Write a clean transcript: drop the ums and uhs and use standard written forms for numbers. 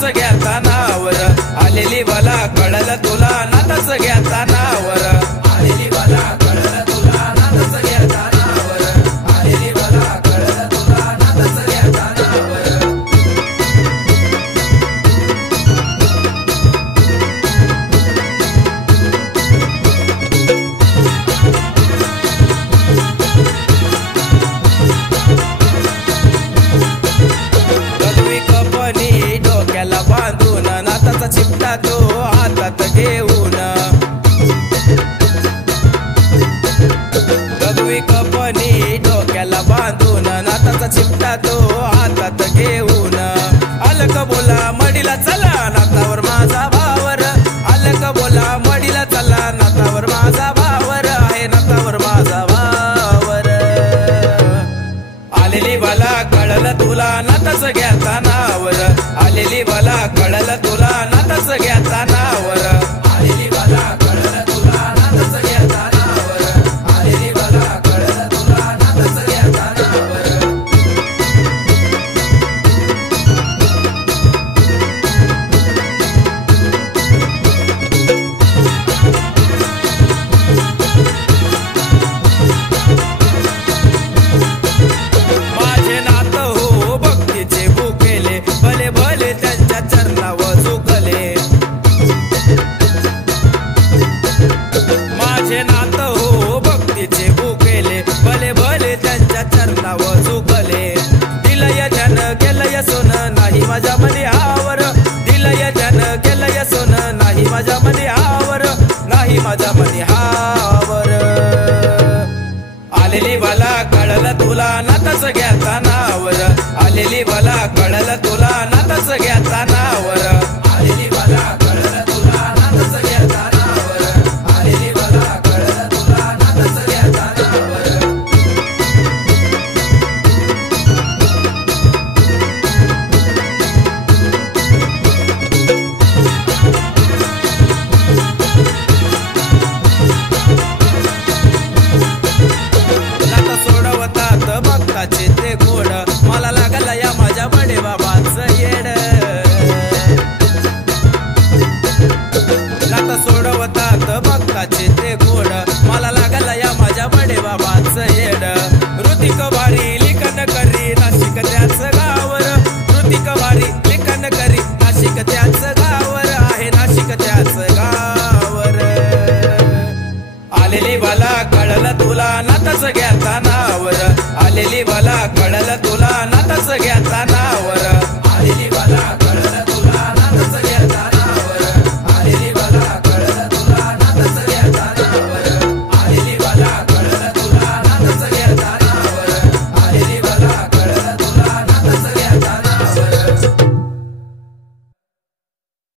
नाताच घ्याता नावर आलेली मला कळलं तुला नाताच घ्याता नावर आलेली मला कळलं तुला नाताच घ्याता नावर आलेली मला कळलं तुला नाताच घ्याता नावर डोक्याला बांधून नाताचा चिपटा तो हातात घेऊन गगवी कपनी डोक्याला बांधून नाताचा चिपटा तो हातात घेऊन अलक बोला मडीला चला नातावर माझा भावर अलक बोला मडीला चला नातावर माझा भावर आहे नातावर माझा भावर आलेली मला कळलं तुला नाताच घ्याता नावर आलेली मला कळलं तुला नाताच घ्याता नावर आलेली मला कळलं तुला नाताच घ्याता नावर आलेली मला कळलं तुला नाताच घ्याता नावर माझे नात हो भक्तीचे भुकेले भले भले त्यांच्या चरणावर झुकले माझे नात हो भक्तीचे भुकेले भले भले त्यांच्या चरणावर झुकले दिलय जन गेलय सोन नाही माझ्या मध्ये आवर दिलय जन गेलय सोन नाही माझ्या मध्ये आवर नाही माझ्या मध्ये हावर आलेली मला कळलं तुला नाताच घ्याता नावर आलेली मला कळलं तुला नाताच घ्याता नावर आलेली मला कळलं तुला नाताच घ्याता नावर आलेली मला कळलं तुला नाताच घ्याता नावर भक्ताचे ते गोड मला लागला या माझ्या बडे बाबाचं येड नाता सोडवतात भक्ताचे ते गोड मला लागला या माझ्या बडे बाबाचं येड ऋतिक भारी लिखन करी नाशिक त्याच गावर ऋतिक भारी लिखन करी नाशिक त्याच गावर आहे नाशिक त्याच गावर आलेली मला कळलं तुला नाताच घ्याता